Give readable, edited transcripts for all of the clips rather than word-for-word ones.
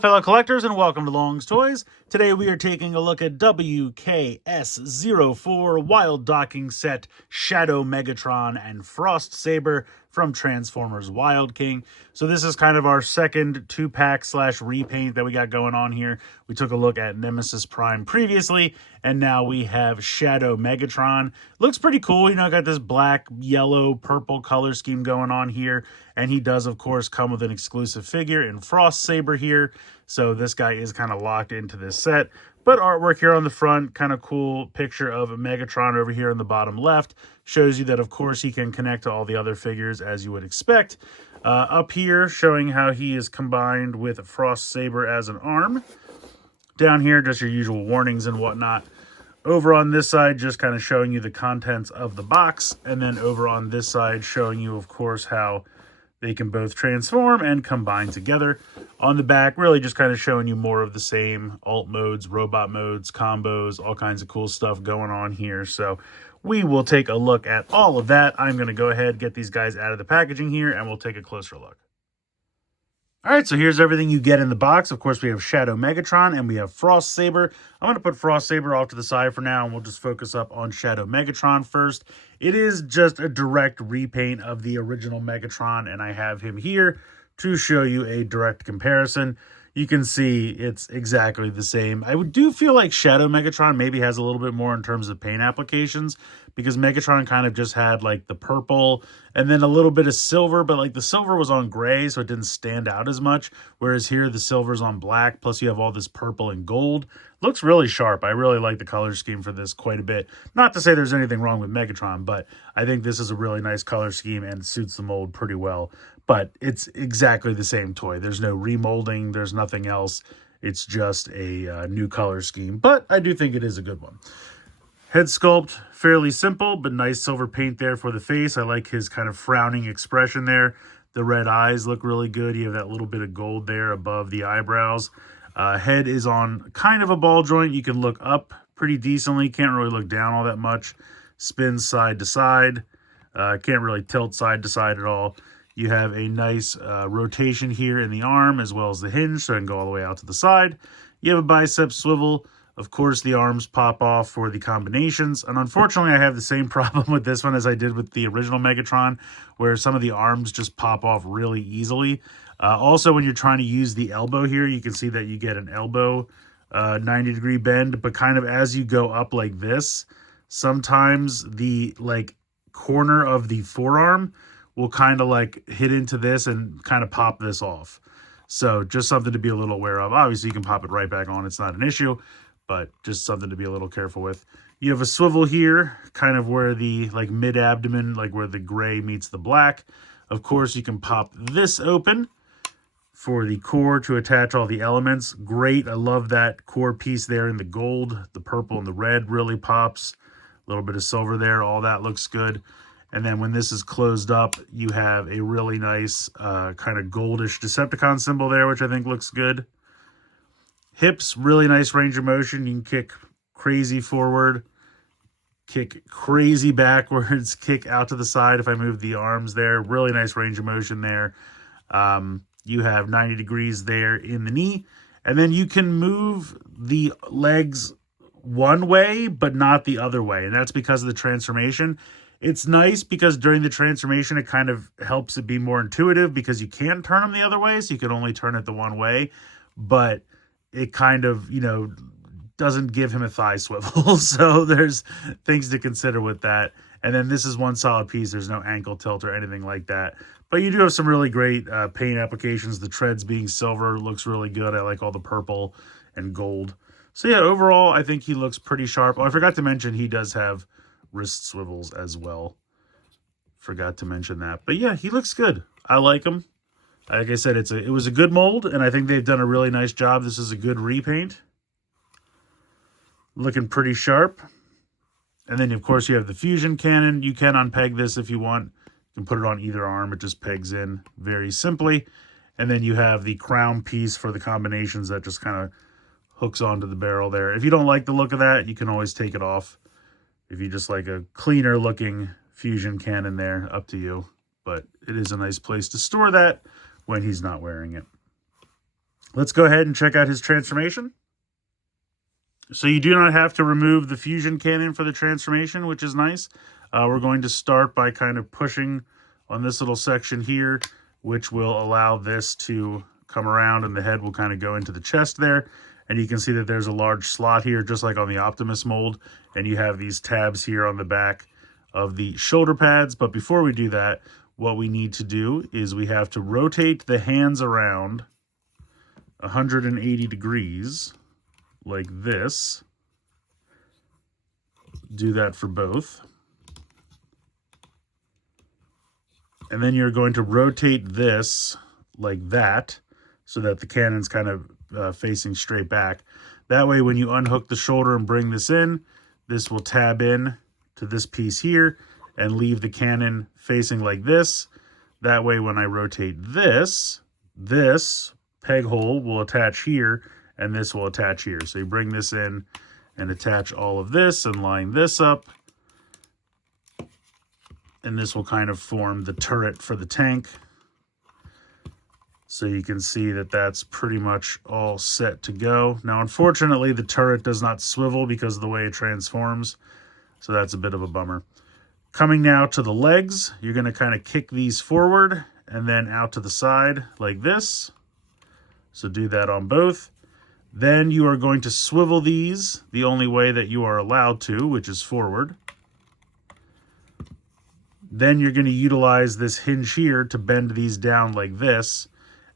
fellow collectors, and welcome to Long's Toys. Today we are taking a look at WKS-04 Wild Docking Set Shadow Megatron and Frost Saber from Transformers Wild King. So this is kind of our second 2-pack / repaint that we got going on here. We took a look at Nemesis Prime previously, and now we have Shadow Megatron. Looks pretty cool, you know, got this black, yellow, purple color scheme going on here. And he does, of course, come with an exclusive figure in Frost Saber here. So this guy is kind of locked into this set. But artwork here on the front, kind of cool picture of a Megatron over here in the bottom left. Shows you that, of course, he can connect to all the other figures as you would expect. Up here, showing how he is combined with Frost Saber as an arm. Down here, just your usual warnings and whatnot. Over on this side, just kind of showing you the contents of the box. And then over on this side, showing you, of course, how they can both transform and combine together. On the back, really just kind of showing you more of the same alt modes, robot modes, combos, all kinds of cool stuff going on here. So we will take a look at all of that. I'm going to go ahead, get these guys out of the packaging here, and we'll take a closer look. All right, so here's everything you get in the box. Of course, we have Shadow Megatron and we have Frost Saber. I'm going to put Frost Saber off to the side for now, and we'll just focus up on Shadow Megatron first. It is just a direct repaint of the original Megatron, and I have him here to show you a direct comparison. You can see it's exactly the same. I do feel like Shadow Megatron maybe has a little bit more in terms of paint applications, because Megatron kind of just had like the purple and then a little bit of silver, but like the silver was on gray, so it didn't stand out as much. Whereas here, the silver's on black, plus you have all this purple and gold. Looks really sharp. I really like the color scheme for this quite a bit. Not to say there's anything wrong with Megatron, but I think this is a really nice color scheme and suits the mold pretty well. But it's exactly the same toy. There's no remolding. There's nothing else. It's just a new color scheme. But I do think it is a good one. Head sculpt, fairly simple, but nice silver paint there for the face. I like his kind of frowning expression there. The red eyes look really good. You have that little bit of gold there above the eyebrows. Head is on kind of a ball joint. You can look up pretty decently. Can't really look down all that much. Spins side to side. Can't really tilt side to side at all. You have a nice rotation here in the arm as well as the hinge, so it can go all the way out to the side. You have a bicep swivel. Of course, the arms pop off for the combinations. And unfortunately, I have the same problem with this one as I did with the original Megatron, where some of the arms just pop off really easily. Also, when you're trying to use the elbow here, you can see that you get an elbow 90-degree bend, but kind of as you go up like this, sometimes the like corner of the forearm will kind of like hit into this and kind of pop this off. So just something to be a little aware of. Obviously, you can pop it right back on. It's not an issue, but just something to be a little careful with. You have a swivel here, kind of where the like mid-abdomen, like where the gray meets the black. Of course, you can pop this open for the core to attach all the elements. Great. I love that core piece there in the gold. The purple and the red really pops. A little bit of silver there. All that looks good. And then when this is closed up, you have a really nice kind of goldish Decepticon symbol there, which I think looks good. Hips, really nice range of motion. You can kick crazy forward, kick crazy backwards, kick out to the side if I move the arms there. Really nice range of motion there. You have 90 degrees there in the knee. And then you can move the legs one way, but not the other way. And that's because of the transformation. It's nice because during the transformation, it kind of helps it be more intuitive because you can't turn them the other way. So you can only turn it the one way. But it kind of, you know, doesn't give him a thigh swivel. So there's things to consider with that. And then this is one solid piece. There's no ankle tilt or anything like that. But you do have some really great paint applications. The treads being silver looks really good. I like all the purple and gold. So yeah, overall, I think he looks pretty sharp. Oh, I forgot to mention he does have wrist swivels as well. Forgot to mention that. But yeah, he looks good. I like him. Like I said, it was a good mold, and I think they've done a really nice job. This is a good repaint. Looking pretty sharp. And then, of course, you have the fusion cannon. You can unpeg this if you want. You can put it on either arm. It just pegs in very simply. And then you have the crown piece for the combinations that just kind of hooks onto the barrel there. If you don't like the look of that, you can always take it off. If you just like a cleaner looking fusion cannon there, up to you. But it is a nice place to store that when he's not wearing it. Let's go ahead and check out his transformation. So you do not have to remove the fusion cannon for the transformation, which is nice. We're going to start by kind of pushing on this little section here, which will allow this to come around and the head will kind of go into the chest there. And you can see that there's a large slot here, just like on the Optimus mold. And you have these tabs here on the back of the shoulder pads. But before we do that, what we need to do is we have to rotate the hands around 180 degrees like this. Do that for both. And then you're going to rotate this like that so that the cannon's kind of facing straight back. That way, when you unhook the shoulder and bring this in, this will tab in to this piece here and leave the cannon facing like this. That way, when I rotate this, this peg hole will attach here and this will attach here. So you bring this in and attach all of this and line this up. And this will kind of form the turret for the tank. So you can see that that's pretty much all set to go. Now, unfortunately, the turret does not swivel because of the way it transforms. So that's a bit of a bummer. Coming now to the legs, you're going to kind of kick these forward and then out to the side like this. So do that on both. Then you are going to swivel these the only way that you are allowed to, which is forward. Then you're going to utilize this hinge here to bend these down like this.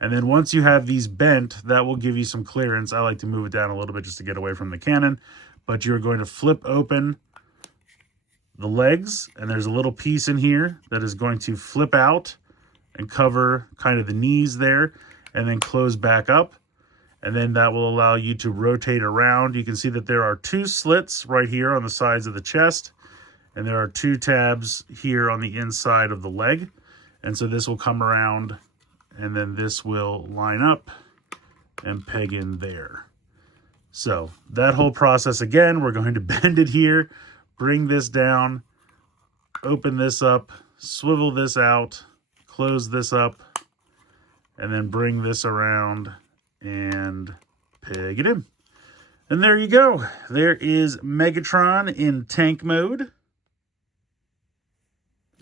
And then once you have these bent, that will give you some clearance. I like to move it down a little bit just to get away from the cannon. But you're going to flip open the legs. And there's a little piece in here that is going to flip out and cover kind of the knees there. And then close back up. And then that will allow you to rotate around. You can see that there are two slits right here on the sides of the chest. And there are two tabs here on the inside of the leg. And so this will come around and then this will line up and peg in there. So that whole process again, we're going to bend it here, bring this down, open this up, swivel this out, close this up, and then bring this around and peg it in. And there you go. There is Megatron in tank mode.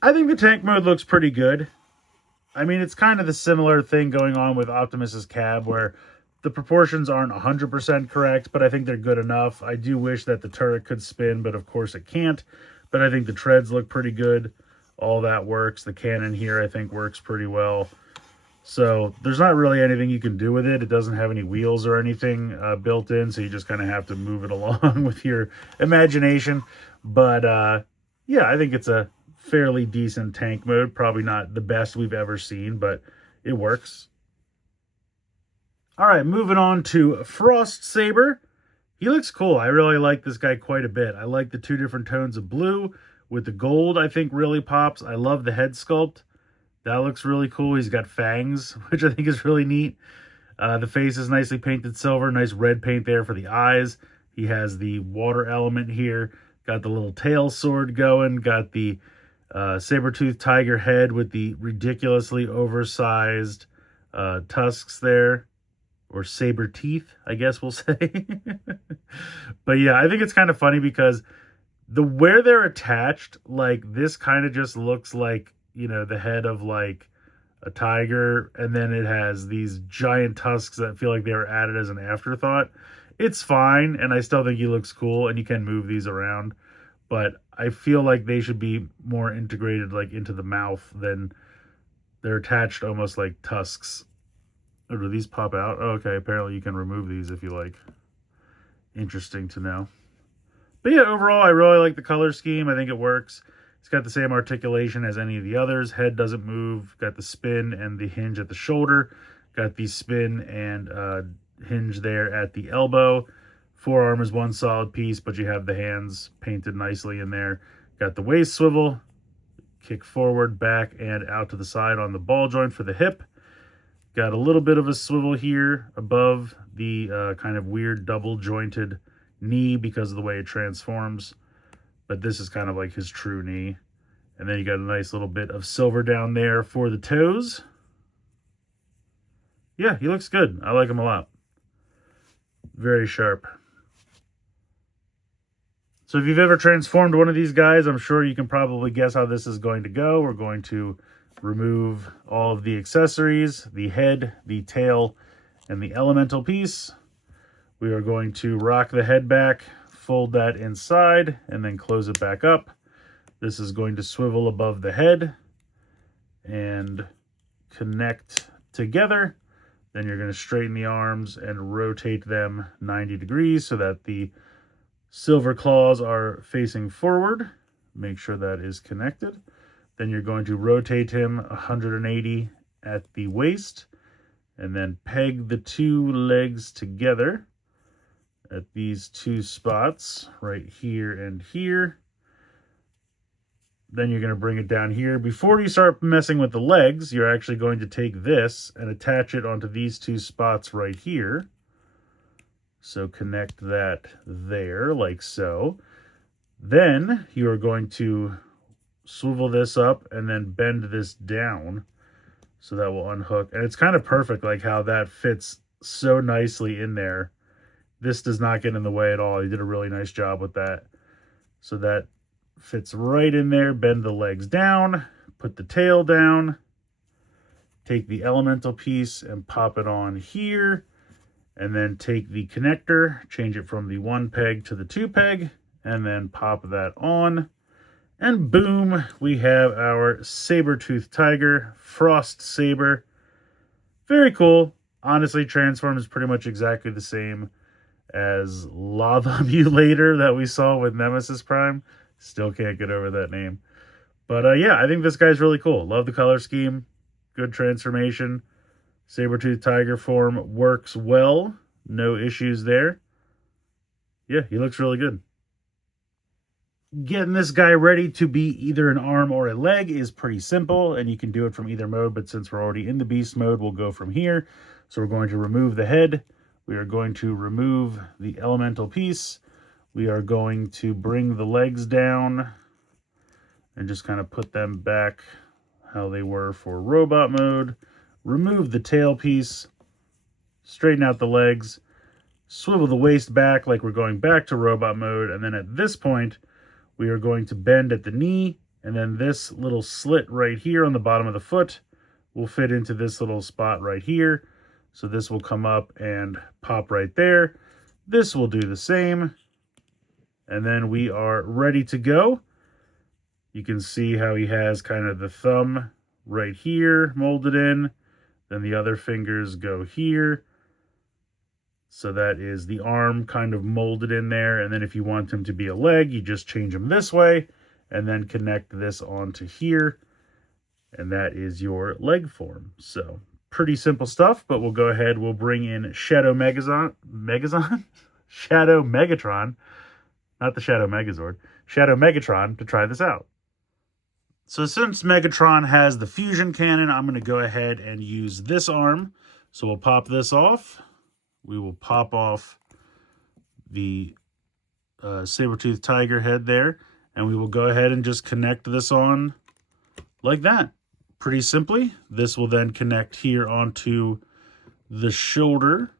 I think the tank mode looks pretty good. I mean, it's kind of the similar thing going on with Optimus's cab where the proportions aren't 100% correct, but I think they're good enough. I do wish that the turret could spin, but of course it can't. But I think the treads look pretty good. All that works. The cannon here, I think, works pretty well. So there's not really anything you can do with it. It doesn't have any wheels or anything built in, so you just kind of have to move it along with your imagination. But yeah, I think it's a fairly decent tank mode. Probably not the best we've ever seen, but it works. All right, moving on to Frost Saber. He looks cool. I really like this guy quite a bit. I like the two different tones of blue with the gold, I think really pops. I love the head sculpt. That looks really cool. He's got fangs, which I think is really neat. The face is nicely painted silver. Nice red paint there for the eyes. He has the water element here. Got the little tail sword going. Got the saber-toothed tiger head with the ridiculously oversized tusks there. Or saber teeth, I guess we'll say. But yeah, I think it's kind of funny because where they're attached, like this kind of just looks like, you know, the head of like a tiger, and then it has these giant tusks that feel like they were added as an afterthought. It's fine, and I still think he looks cool, and you can move these around, but I feel like they should be more integrated like into the mouth than they're attached almost like tusks. Oh, do these pop out? Oh, okay, apparently you can remove these if you like. Interesting to know. But yeah, overall, I really like the color scheme. I think it works. It's got the same articulation as any of the others. Head doesn't move. Got the spin and the hinge at the shoulder. Got the spin and hinge there at the elbow. Forearm is one solid piece, but you have the hands painted nicely in there. Got the waist swivel. Kick forward, back, and out to the side on the ball joint for the hip. Got a little bit of a swivel here above the kind of weird double jointed knee because of the way it transforms. But this is kind of like his true knee. And then you got a nice little bit of silver down there for the toes. Yeah, he looks good. I like him a lot. Very sharp. So if you've ever transformed one of these guys, I'm sure you can probably guess how this is going to go. We're going to remove all of the accessories, the head, the tail, and the elemental piece. We are going to rock the head back, fold that inside, and then close it back up. This is going to swivel above the head and connect together. Then you're going to straighten the arms and rotate them 90 degrees so that the silver claws are facing forward. Make sure that is connected. Then you're going to rotate him 180 at the waist and then peg the two legs together at these two spots right here and here. Then you're going to bring it down here. Before you start messing with the legs, you're actually going to take this and attach it onto these two spots right here. So connect that there, like so. Then you are going to swivel this up and then bend this down. So that will unhook. And it's kind of perfect, like how that fits so nicely in there. This does not get in the way at all. You did a really nice job with that. So that fits right in there. Bend the legs down, put the tail down, take the elemental piece and pop it on here, and then take the connector, change it from the 1 peg to the 2 peg, and then pop that on. And boom, we have our saber-toothed tiger, Frost Saber. Very cool. Honestly, transforms pretty much exactly the same as Lava Mulator that we saw with Nemesis Prime. Still can't get over that name. But yeah, I think this guy's really cool. Love the color scheme. Good transformation. Saber-toothed tiger form works well. No issues there. Yeah, he looks really good. Getting this guy ready to be either an arm or a leg is pretty simple, and you can do it from either mode, but since we're already in the beast mode, we'll go from here. So we're going to remove the head. We are going to remove the elemental piece. We are going to bring the legs down and just kind of put them back how they were for robot mode. Remove the tail piece, straighten out the legs, swivel the waist back like we're going back to robot mode, and then at this point, we are going to bend at the knee, and then this little slit right here on the bottom of the foot will fit into this little spot right here. So this will come up and pop right there. This will do the same. And then we are ready to go. You can see how he has kind of the thumb right here molded in. Then the other fingers go here. So that is the arm kind of molded in there. And then if you want him to be a leg, you just change him this way and then connect this onto here. And that is your leg form. So pretty simple stuff, but we'll go ahead. We'll bring in Shadow Shadow Megatron. Not the Shadow Megazord. Shadow Megatron to try this out. So since Megatron has the fusion cannon, I'm going to go ahead and use this arm. So we'll pop this off. We will pop off the saber-toothed tiger head there. And we will go ahead and just connect this on like that. Pretty simply. This will then connect here onto the shoulder.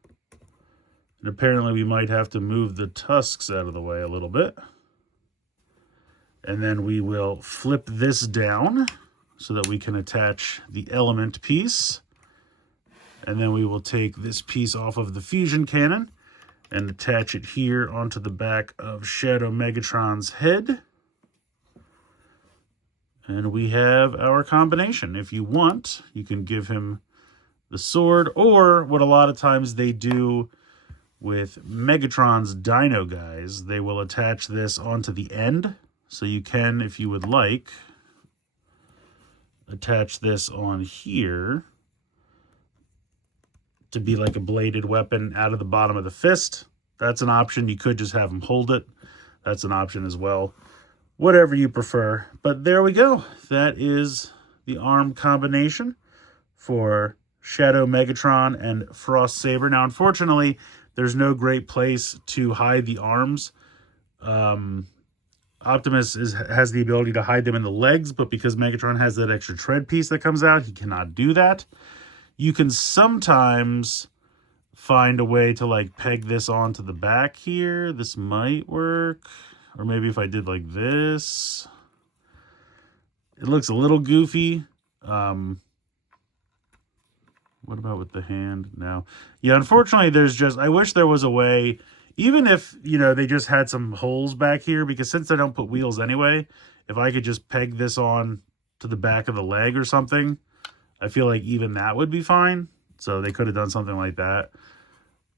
And apparently we might have to move the tusks out of the way a little bit. And then we will flip this down so that we can attach the element piece. And then we will take this piece off of the fusion cannon and attach it here onto the back of Shadow Megatron's head. And we have our combination. If you want, you can give him the sword, or what a lot of times they do with Megatron's dino guys, they will attach this onto the end. So you can, if you would like, attach this on here to be like a bladed weapon out of the bottom of the fist. That's an option. You could just have him hold it. That's an option as well. Whatever you prefer. But there we go. That is the arm combination for Shadow Megatron and Frost Saber. Now, unfortunately, there's no great place to hide the arms. Optimus has the ability to hide them in the legs, but because Megatron has that extra tread piece that comes out, he cannot do that. You can sometimes find a way to like peg this onto the back here. This might work. Or maybe if I did like this. It looks a little goofy. What about with the hand? No. Yeah, unfortunately, there's just... I wish there was a way, even if, you know, they just had some holes back here, because since they don't put wheels anyway, if I could just peg this on to the back of the leg or something, I feel like even that would be fine. So they could have done something like that.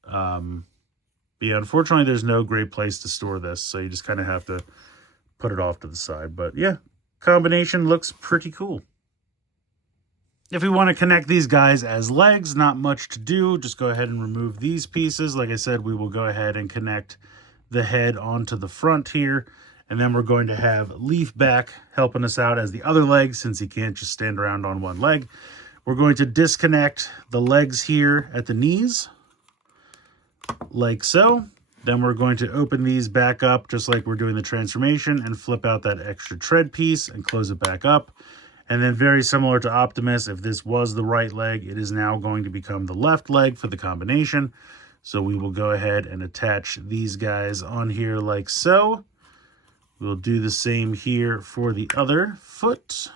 But yeah, unfortunately, there's no great place to store this, so you just kind of have to put it off to the side. But yeah, combination looks pretty cool. If we want to connect these guys as legs, not much to do. Just go ahead and remove these pieces. Like I said, we will go ahead and connect the head onto the front here. And then we're going to have Leaf back helping us out as the other leg, since he can't just stand around on one leg. We're going to disconnect the legs here at the knees, like so. Then we're going to open these back up just like we're doing the transformation and flip out that extra tread piece and close it back up. And then very similar to Optimus, if this was the right leg, it is now going to become the left leg for the combination. So we will go ahead and attach these guys on here like so. We'll do the same here for the other foot.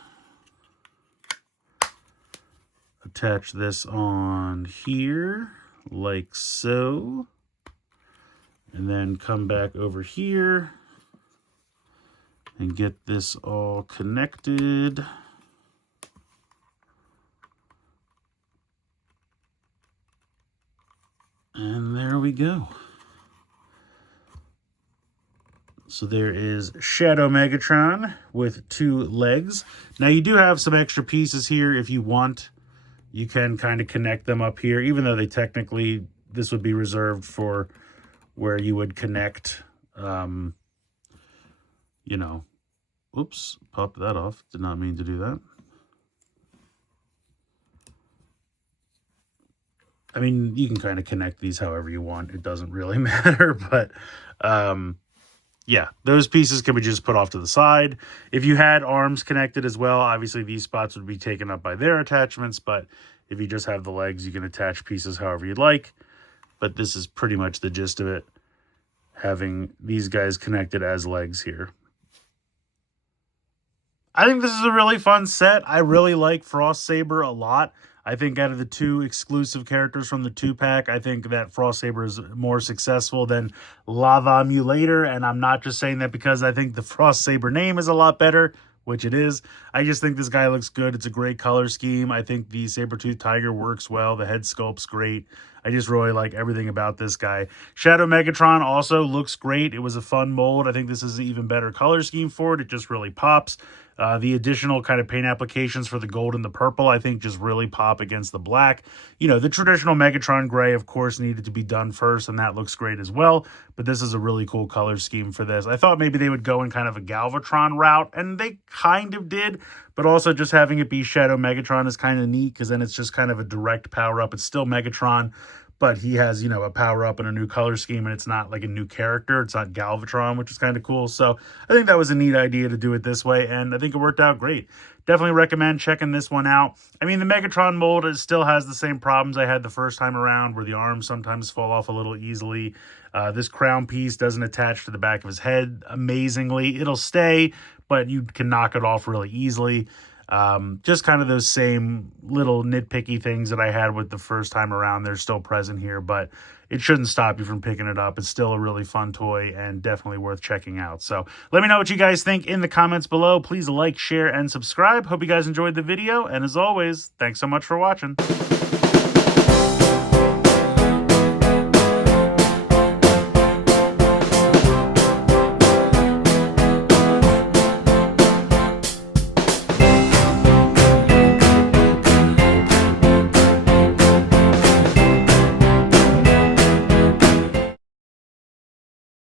Attach this on here like so. And then come back over here and get this all connected. And there we go. So there is Shadow Megatron with 2 legs. Now you do have some extra pieces here if you want. You can kind of connect them up here, even though they technically, this would be reserved for where you would connect, you know, oops, popped that off. Did not mean to do that. I mean, you can kind of connect these however you want. It doesn't really matter, but yeah, those pieces can be just put off to the side. If you had arms connected as well, obviously these spots would be taken up by their attachments, but if you just have the legs, you can attach pieces however you'd like. But this is pretty much the gist of it, having these guys connected as legs here. I think this is a really fun set. I really like Frost Saber a lot. I think out of the 2 exclusive characters from the 2-pack, I think that Frost Saber is more successful than Lava Mulator. And I'm not just saying that because I think the Frost Saber name is a lot better, which it is. I just think this guy looks good. It's a great color scheme. I think the Saber-Tooth Tiger works well. The head sculpt's great. I just really like everything about this guy. Shadow Megatron also looks great. It was a fun mold. I think this is an even better color scheme for it. It just really pops. The additional kind of paint applications for the gold and the purple, I think, just really pop against the black. You know, the traditional Megatron gray, of course, needed to be done first, and that looks great as well. But this is a really cool color scheme for this. I thought maybe they would go in kind of a Galvatron route, and they kind of did. But also just having it be Shadow Megatron is kind of neat, because then it's just kind of a direct power-up. It's still Megatron, but he has, you know, a power-up and a new color scheme, and it's not like a new character. It's not Galvatron, which is kind of cool. So I think that was a neat idea to do it this way, and I think it worked out great. Definitely recommend checking this one out. I mean, the Megatron mold still has the same problems I had the first time around, where the arms sometimes fall off a little easily. This crown piece doesn't attach to the back of his head amazingly. It'll stay, but you can knock it off really easily. Just kind of those same little nitpicky things that I had with the first time around. They're still present here, but it shouldn't stop you from picking it up. It's still a really fun toy and definitely worth checking out. So let me know what you guys think in the comments below. Please like, share, and subscribe. Hope you guys enjoyed the video. And as always, thanks so much for watching.